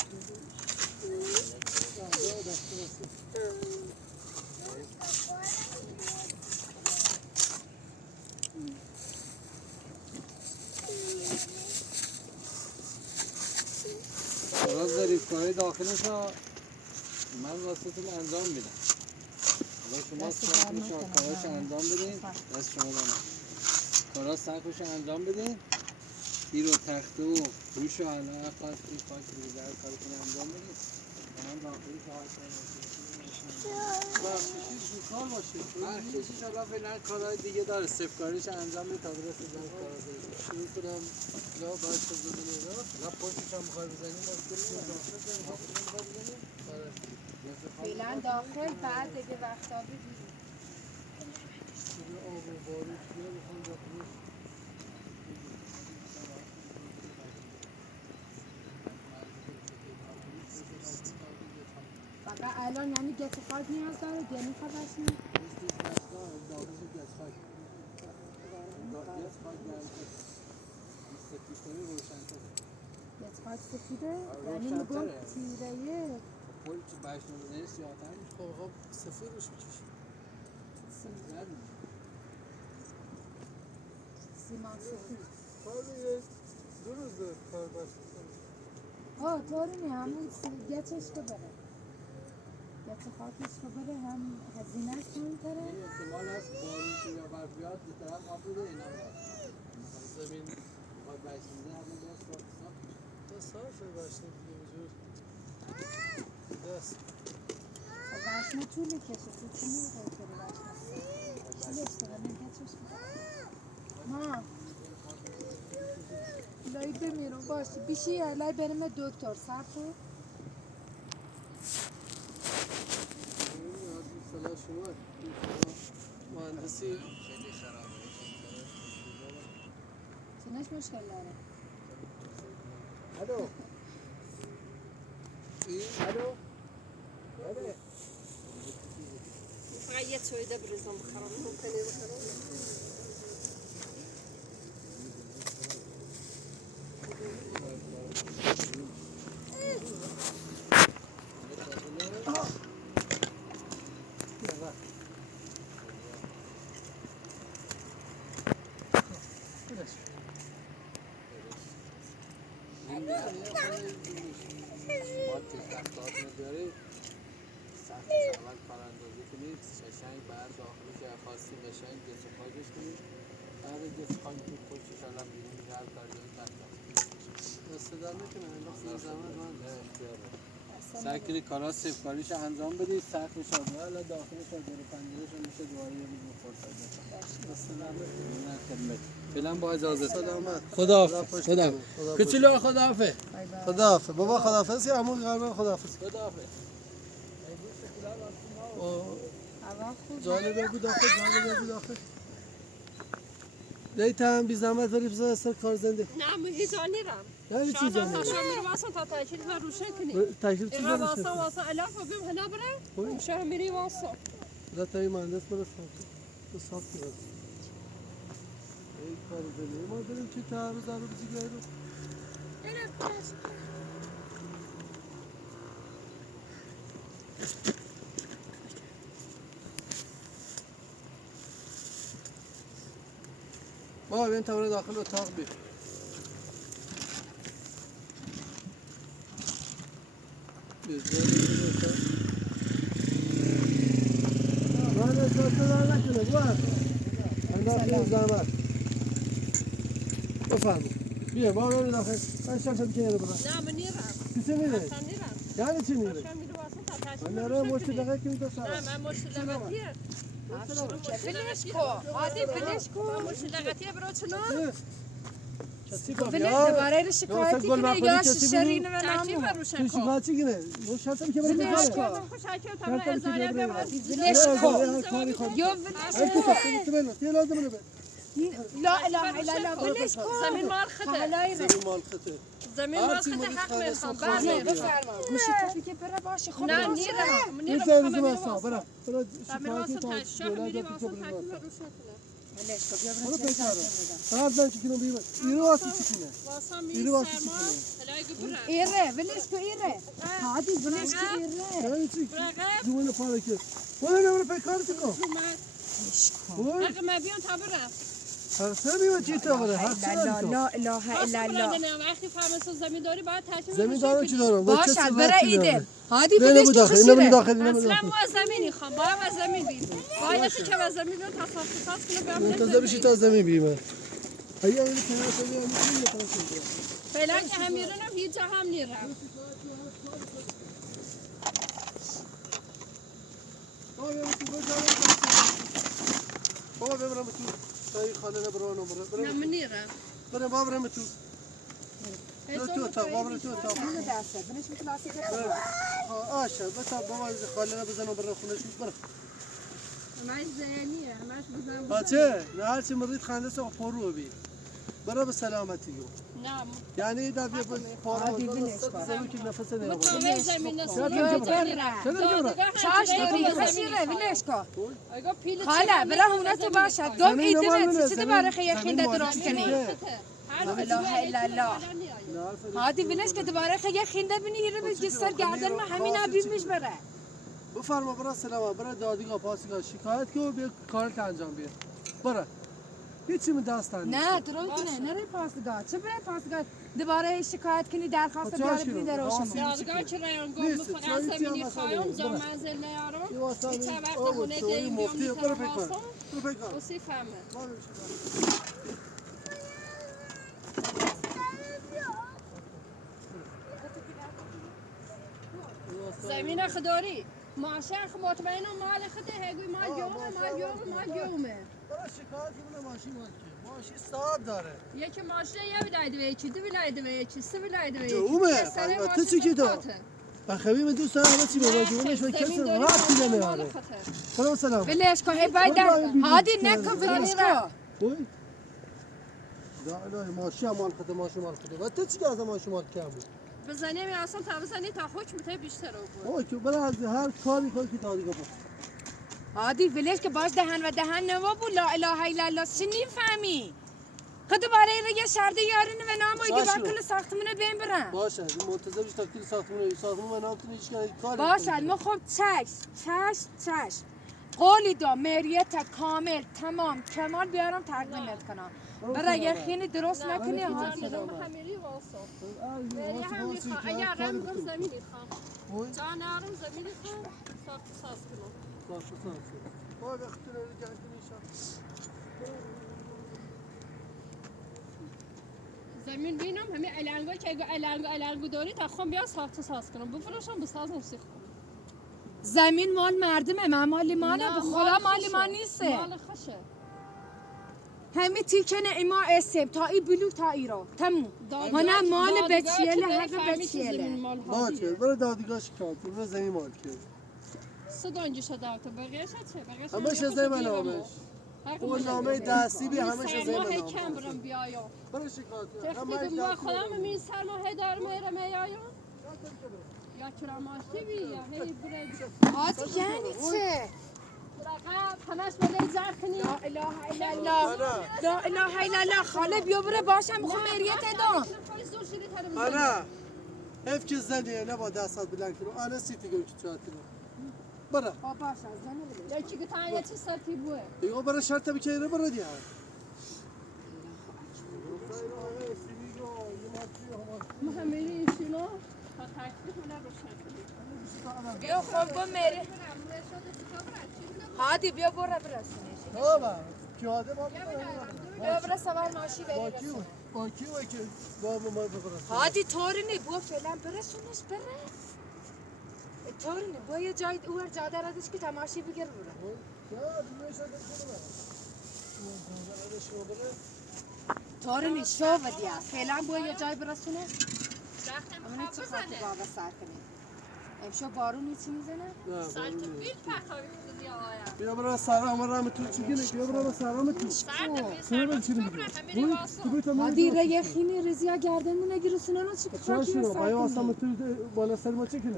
کاراش دارید کارهای داخلش ها من واسهتون انجام میدم. حالا شما دست سخنش درد ها نکنه. کاراش انجام بدین. دست شما دارم. کاراش سخنش انجام بدین. تیر و تخته و روش و علقه خواستید خواهد که دیگر کارتون انجام بدین. من داخلی که برخشیش زودکار باشه برخیشش حالا فعلا کارهای دیگه داره سفکاریش انجام بده تا برسه به کارا دیگه. شروع کنم یا باید شد بدون اینا حالا پشتش هم میخوای بزنیم مشکل نیست. آره فعلا داخل بعد دیگه وقتا بگیریم. شروع آب و بارش بیا بخوام داخلش فقط الان یعنی گت خاک نیاز داره گنی خواهش نیست. گت خاک سفیده؟ یعنی میگم تیره پول چه باش نمی‌دونی سیاه‌تر میشه. خب سفیدش میکشی هادی منصوری کار دیگه 2 روز کار باشه. طوری نه همون گچش که بره گچ خاکش که بره هم هزینهش کمتره این احتمال هست بارون که یا برف بیاد به طرف آب بوده اینا باید مثلا زمین باید بشنیده همه دست باید صاف تا صافه باشه دیگه وجود دست وشنه طولی کشه تو چی میگه که وشنه چی اشتغل گچش که ما لای بمیرم باشه بیشی لای بریم دکتر صرفو سلام شما مهندسی خیلی خرابه چنش مشکل داره الو الو بله فقط یه چویده بریزم بخرم ممکنه بخرم باید که تختات نداری سختش اول پراندازی کنید ششنگ بعد داخلش جای خاصی بشنگ جس و خاکش کنید بعد جس خاک تو پشتش الان بیرون جرد کردید تختات دست در نکنه این زمان من نه اختیاره سعی کنید کارا سفکاریش انجام بدید سختش آدوه الان داخلش آدوه پنجرش میشه دواره یه روز بخورد دست در نه خدمت فعلا با اجازه سلامت خداحافظ خدا کچلو خداحافظ خداحافظ بابا خداحافظ یا عمو قربان خداحافظ خداحافظ جالبه بود آخه جالبه بود آخه دیتم بی زحمت ولی بذار سر کار زنده نه مهیزا نیرم یعنی چی شاید زنده تا شام میرم واسه تا تاکید و روشن کنی تکلیف چی اینا داره واسه الاف و بیم هنا برم شام میری واسه رتای مهندس برسن تو صاف کرد ای کار دلی ما داریم چی تعرض رو بزیگه رو بابا بین تمام داخل اتاق بی من اجازه دار نکنه باید انداخت زحمت بفرمو بیا بابا بین داخل من شمشم که یه رو برم نه من نیرم کسی میره؟ اصلا نیرم یعنی چی میره؟ شام میری واسه تا تاکید من و نره روشن مشتی کنی دقیقه کنی تو سر نه من مشلقتیه فلش کو هادی فلش کو مشلقتیه برو چنان کسی فلش کافی دوباره رو شکایتی گل کنه مخوری یا کسی شرینه و تاکید و نامو روشن تو کن شکایتی گیره رو شرطم که بریم فلش بکنه کو خوشحال تا من ازاله به من فلش کو یا ای تو فلش تو بینو تیه لازم نبه لا اله الا الله فلش کو زمین مال خطه حلای رو زمین مال خطه زمین مال خطه حق میخوام نه بله بفرما گوشی تو که بره باشه خب نه باشه. نیرم این نیرم زمین میخوام زمان میری سا واسه برا زمین واسه شکایتی تا تشکر دولت میری تو واسه بریم تاکید و واسه روشن کنه فلش کو بیا برو برو چه بکاره بدم فقط زن چی کنم بیمه ایرو واسه چی کنه واسه ایرو میری واسه چی سرما کنه هلای گبره ایره فلش کو ایره هادی فلش کو ایره یعنی چی برقه زمان پاره که برو پیکار تو کن برو اگه ما بیان تا برم هر سه بیمه چی تا بره هر سه لا تو لا اله الا الله نه وقتی فهمت زمین داری باید تشکیل زمین دارم چی دارم با چه باشد صفت بره چی دارم؟ ایدل هادی نه فلش نبود کو داخل نه خشیره داخل نه اصلا داخل ما زمینی خوام باید از زمین بیم باید که از زمین بیان تصاف کنه بیام منتظر بشی تا زمین بیمه اگه این کنار شدی هم میتونی نکنه شدی فعلا که هم میرنم هیچ جا هم نیرم بابا ببرم تو تایی خانه نبرانو نه من نیرم برم بابا برم تو تو اتاق بابا برم تو اتاق اینو دسته بنش کلاسی آشه بتا بابا خاله بزنم برم خونه شو برم همش ذهنیه همش بزن بچه نه هرچی مرید خنده سو پرو بی برا به سلامتی گو نه یعنی دفعه پارو زمین که نفس نمیاد مطمئن زمین چرا نسیم نمی‌گبره؟ چرا نمی‌گبره؟ چاش داری خشیره ولش کن اگه پیل خاله برا هونه تو باشد دوم زمین ایده نمال چی منه، چی زمین- دوباره خیلی زمین خینده مال درست چیه؟ کنی لا اله الا الله هادی ولش که دوباره خیلی خینده بینی هیره به جسر گردن ما همین آبیمش بره بفرما برا سلام برا دادگاه پاسگاه شکایت که و بیا کارت انجام بیا برا هیچی من دستن نه درو کنه نره پاسگاه چه بره پاسگاه دوباره شکایت کنی درخواست خب بیاره چاش بدی کنم؟ در راستی. شما دادگاه که رایان گم نیست، فقط چایی چی هم زمینی مثلا خواهیم نیست. جا برو. منزل یه نیارم واسه چه وقت آب خونه چایی دیم مفتی بیام برو میتونم بکن واسم برو بکن اسی فهمه زمین خداری ماشین خ مطمئنم مال خده هگوی مال یومه برای شکایت کنه ماشین مال که ماشین صاحب داره یکی ماشین یه ولایت ویچی دو ولایت ویچی سه ولایت ویچی جومه البته چی که دار بخوی من دوست دارم همه چی به جومش و کسی وقتی نمیاره سلام سلام ولش کن ای باید هادی نکن ولش کن وای لا ماشین مال خود ماشین مال خود و تو چی که از ماشین مال کم بود بزنیم یا اصلا تا بزنی تا حکم ته بیشتر رو اوه که برای از هر کاری کنی که دادگاه بود هادی ولش که باش دهن و دهن نوا بو لا اله الا الله چی فهمی خود دوباره این یه شرده یارین و نام بایدی باشه. با کل ساختمونه بین برن باشه منتظر بیش تا کل ساختمون من نام هیچ کاری باشد ما خب چش قولی دا مریت کامل تمام کمال بیارم تقدیمت کنم برای یه خیلی درست نکنی هادی همیری واسه اگر رم گم زمینی خواه جان آرم زمینی خواه ساخت ساز کنم وای وقتی رو گردی میشم زمین بینم همه علنگا که اگه علنگو داری تا خواهم بیا ساخت ساز کنم بفروشم بسازم سیخ کنم زمین مال مردمه من مال مانه به خدا مال ما نیسته مال خشه همه تیکن اما اسم تا ای بلو تا ای را تموم هنه مال بچیله حق بچیله باشه برای دادگاه شکایت کنی برای زمین مال کرد سدانجی شده تو بقیه چه بقیه همش از زمین نامش اون نامه دستی بی همش از زمین سرماه نامش کم برم بیایم برای شکایت کنی تختی دنبال خودم می سرماه دار میرم میایم یا کراماشی بی یا هی برد هادی یعنی چه؟ رقم همش بده زر کنی لا اله الا الله لا اله الا الله خاله بیا بره باشم میخوام مریت ادام انا حیف که زنیه نبا دستات بلند کنو انا سیتی گوی که چهار کنو برا باشه زنه بله یکی که تانیه چی ساتی بوه ایگو برا شرط بکنه برا دیگه محمدی ایشینا تا تکلیف من روشن بیا خوب با مری هادی بیا برو برسونش بابا پیاده بابا بیا برو سوار ماشی با بری کیو با کیو که بابا ما ببرس هادی طوری نی بو فعلا برسونش بره طوری نی بو یه جای اوور جاده را داشت که تماشی بگیر برو طوری نی شو ودیا فعلا بو یه جای برسونه همونه چه خاطر بابا سر کنی امشو بارون چی میزنه؟ سالت بیل پخوی خودی آیا بیا برا سلام رحمت تو چی گیره بیا برا سلام تو سرد چی میگی واسه هادی را یه خینی رزیا گردن نگیره سنانو چی که خاکی چاشو سر بایا کنی واسه تو بالا سر ما چه کنه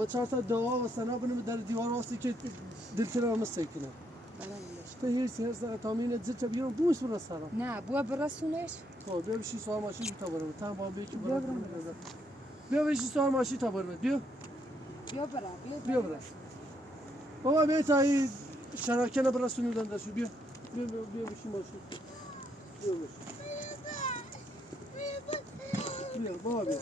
و چهار تا دعا و ثنا بنم در دیوار واسه که دلتر ما سکنه تو هیچ تامین زد بیرون بوش برا سلام نه بو برسونش خب بیا بشی سوار ماشین تا برم تا با بیکی برا بیا بشی سوار ماشین تا برم بیا بیا برا بیا برا بابا بیا تا این شراکه نبرسونیدن داشو بیا بیا بشی ماشین بیا بشی بیا بابا بیا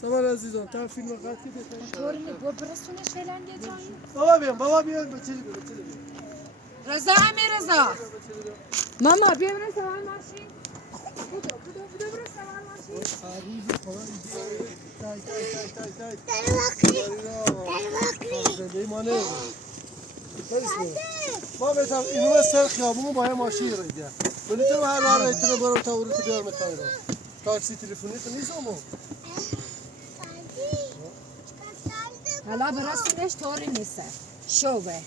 سوال عزیزان تا فیلم قطعی بکنید طوری نی بو برسونش فعلا یه جایی بابا بیا بچه بیا رضا امیر رضا ماما بیا برو سوار ماشین بودو برو سوار ماشین ما بهتم اینو سر خیابون با یه ماشین رو دیگه ولی تو هر راه ایتونه برو تا اون تو بیار میخوای رو تاکسی تلفنی تو نیستم حالا برسونش طوری نیست شوه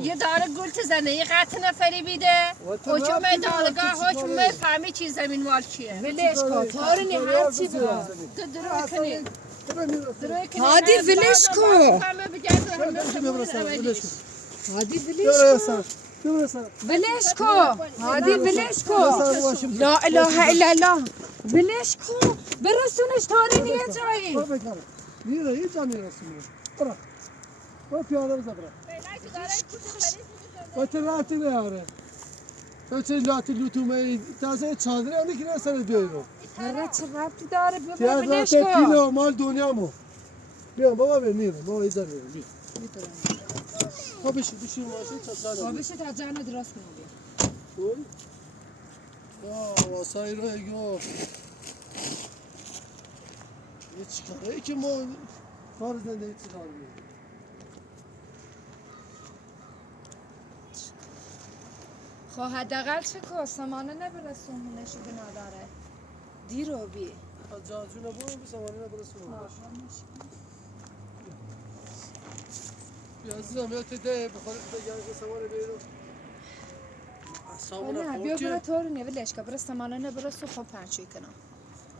یه داره گل تزنه یه قطع نفری بیده حکم دادگاه حکم فهمی چی زمین مال کیه ولش کن طوری نی هر چی برو تو درو کنی هادی ولش کن همه بگرد هادی ولش کن ولش کن هادی ولش کن لا اله الا الله ولش کن برسونش طوری نی یه جایی میره یه جا میرسونه برو پیاده بزن برو با تو راتی نداره تو چه لاتی لوتومه تازه چادری هم میکنه سر دوی رو هره چه ربطی داره بیا تیار ببینش راتی کن پیلو مال دنیامو بیا بابا میرم بابا ایزا میرم بیا خب بشین ماشین چه ساله خوابش تا جان درست کنم بیا Oi? واسای رو اگه یه چیکاره که ما کار زندگی چی دارم می‌کنیم. خب حداقل چه کار سامانه نبرسونونه شده نداره دیر رو بی از جاجونه برو بی سامانی نبرسونم بیا عزیزم یا تده بخوری بگرد که سامانه بیرو نه بیا برو تو رو نویلش که برو سامانه نبرسو خب پنچوی کنم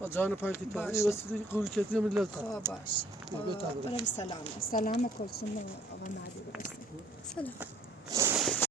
با جان پاکی تا باشه. این واسه قورکتی هم لطفا خب باش بیا تا برو برو سلام سلام کلسوم آقا مهدی برسیم سلام